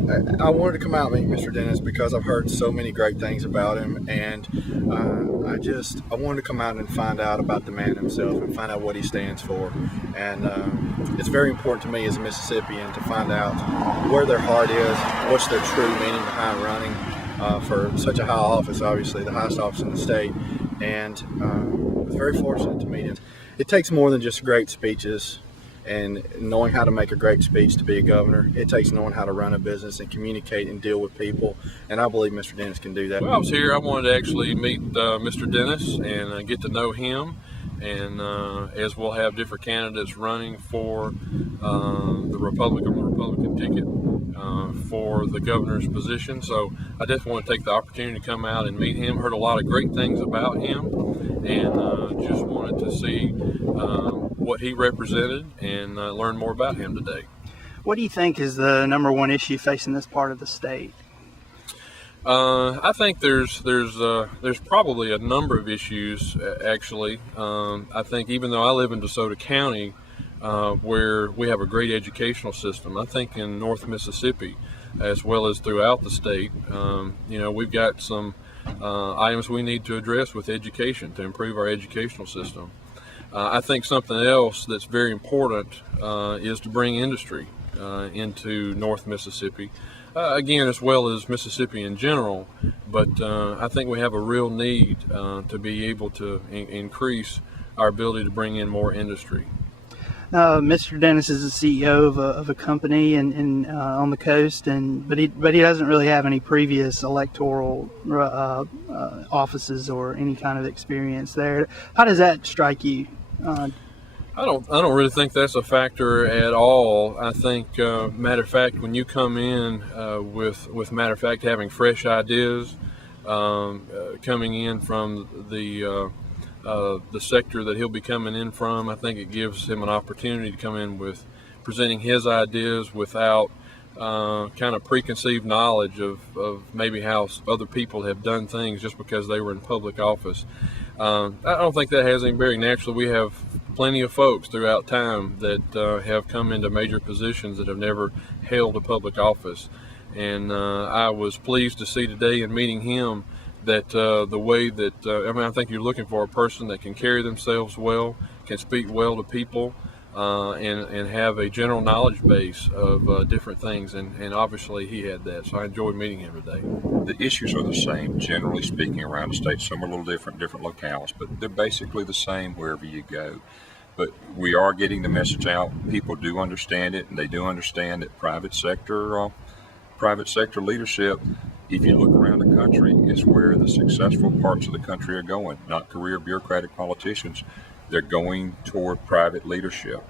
I wanted to come out and meet Mr. Dennis because I've heard so many great things about him, and I wanted to come out and find out about the man himself and find out what he stands for. And it's very important to me as a Mississippian to find out where their heart is, what's their true meaning behind running for such a high office, obviously the highest office in the state. And I was very fortunate to meet him. It takes more than just great speeches and knowing how to make a great speech to be a governor. It takes knowing how to run a business and communicate and deal with people, and I believe Mr. Dennis can do that. Well, I was here. I wanted to actually meet Mr. Dennis and get to know him, and as we'll have different candidates running for the Republican ticket for the governor's position, so I definitely want to take the opportunity to come out and meet him. Heard a lot of great things about him, and just wanted to see what he represented and learn more about him today. What do you think is the number one issue facing this part of the state? I think there's probably a number of issues actually. I think even though I live in Desoto County, where we have a great educational system, I think in North Mississippi, as well as throughout the state, we've got some items we need to address with education to improve our educational system. I think something else that's very important is to bring industry into North Mississippi, again, as well as Mississippi in general. But I think we have a real need to be able to increase our ability to bring in more industry. Mr. Dennis is the CEO of a company and on the coast, but he doesn't really have any previous electoral offices or any kind of experience there. How does that strike you? I don't really think that's a factor at all. I think, matter of fact, when you come in with matter of fact having fresh ideas, coming in from the sector that he'll be coming in from, I think it gives him an opportunity to come in with presenting his ideas without kind of preconceived knowledge of maybe how other people have done things just because they were in public office. I don't think that has any bearing. Naturally, we have plenty of folks throughout time that have come into major positions that have never held a public office. And I was pleased to see today in meeting him that the way that, I think you're looking for a person that can carry themselves well, can speak well to people, and have a general knowledge base of different things, and obviously he had that, so I enjoyed meeting him today. The issues are the same, generally speaking, around the state. Some are a little different locales, but they're basically the same wherever you go. But we are getting the message out. People do understand it, and they do understand that private sector leadership, if you look around the country, is where the successful parts of the country are going, not career bureaucratic politicians. They're going toward private leadership.